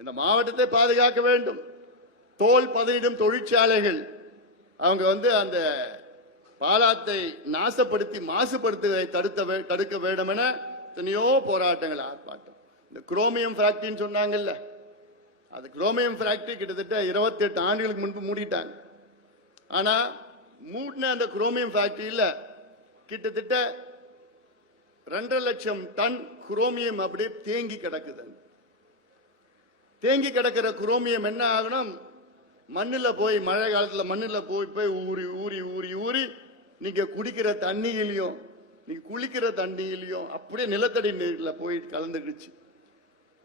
இந்த மாவட்டத்தை பாதுகாக்க வேண்டும். தோல் பதனிடும் தொழிற்சாலைகள் அவங்க அந்த பாலாத்தை நாசப்படுத்தி மாசுபடுத்துவதை தடுக்க வேண்டும் என எத்தனையோ போராட்டங்கள், ஆர்ப்பாட்டம். இந்த குரோமியம் ஃபேக்டரின்னு சொன்னாங்கல்ல, அது குரோமியம் ஃபேக்டரி கிட்டத்தட்ட 28 ஆண்டுகளுக்கு முன்பு மூடிட்டாங்க. ஆனா மூடின அந்த குரோமியம் ஃபேக்டரியில கிட்டத்தட்ட 2.5 லட்சம் டன் குரோமியம் அப்படியே தேங்கி கிடக்குது. தேங்கி கிடக்கிற குரோமியம் என்ன ஆகணும், மண்ணில் போய் மழை காலத்தில் மண்ணில் போய் ஊறி ஊறி ஊறி ஊறி நீங்க குடிக்கிற தண்ணியிலையும் நீங்க குளிக்கிற தண்ணியிலையும் அப்படியே நிலத்தடி நீரில் போய் கலந்துடுச்சு.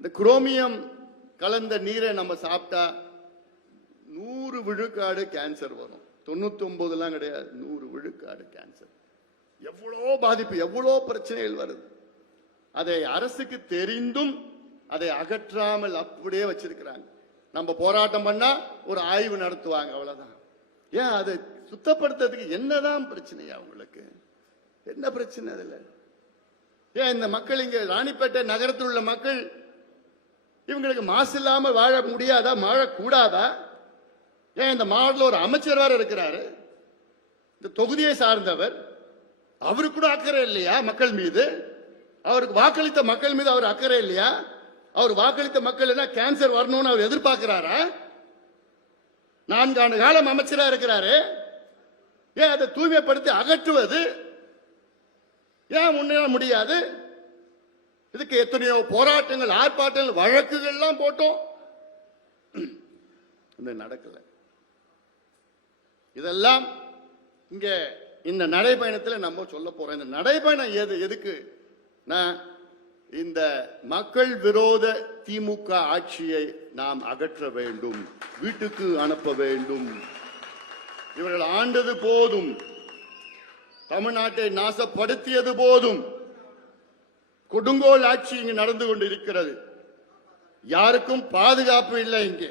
இந்த குரோமியம் கலந்த நீரை நம்ம சாப்பிட்டா 100 விழுக்காடு கேன்சர் வரும். 99 கிடையாது, 100 விழுக்காடு கேன்சர். எவ்வளோ பாதிப்பு, எவ்வளோ பிரச்சனைகள் வருது. அதை அரசுக்கு தெரிந்தும் அதை அகற்றாமல் அப்படியே வச்சிருக்கிறாங்க. நம்ம போராட்டம் பண்ணா ஒரு ஆய்வு நடத்துவாங்க, அவ்வளவுதான். ஏன் அதை சுத்தப்படுத்துறதுக்கு என்னதான் பிரச்சனையா உங்களுக்கு? என்ன பிரச்சனை அதுல? ஏன் இந்த மக்கள் இங்க ராணிப்பேட்டை நகரத்தில் உள்ள மக்கள் இவங்களுக்கு மாசு இல்லாம வாழ முடியாதா, வாழக்கூடாதா? ஏன் இந்த மாவட்டத்தில் ஒரு அமைச்சர் வேற இருக்கிறாரு, இந்த தொகுதியை சார்ந்தவர், அவருக்கு கூட அக்கறை இல்லையா மக்கள் மீது? அவருக்கு வாக்களித்த மக்கள் மீது அவர் அக்கறை இல்லையா? அவர் வாக்களித்த மக்கள் என்ன கேன்சர் வரணும்னு அவர் எதிர்பார்க்கிறாரா? 4 ஆண்டு காலம் அமைச்சரா இருக்கிறாரு. ஏன் அதை தூய்மைப்படுத்தி அகற்றுவது ஏன் முன்னேற முடியாது? இதுக்கு எத்தனையோ போராட்டங்கள், ஆர்ப்பாட்டங்கள், வழக்குகள் எல்லாம் போட்டோம், நடக்கல. இதெல்லாம் இங்க இந்த நடைபயணத்தில் நம்ம சொல்ல போறோம். இந்த நடைபயணம் எதுக்கு? இந்த மக்கள் விரோத திமுக ஆட்சியை நாம் அகற்ற வேண்டும், வீட்டுக்கு அனுப்ப வேண்டும். இவர்கள் ஆண்டது போதும், தமிழ்நாட்டை நாசப்படுத்தியது போதும். கொடுங்கோல் ஆட்சி இங்கு நடந்து கொண்டிருக்கிறது. யாருக்கும் பாதுகாப்பு இல்லை இங்கே.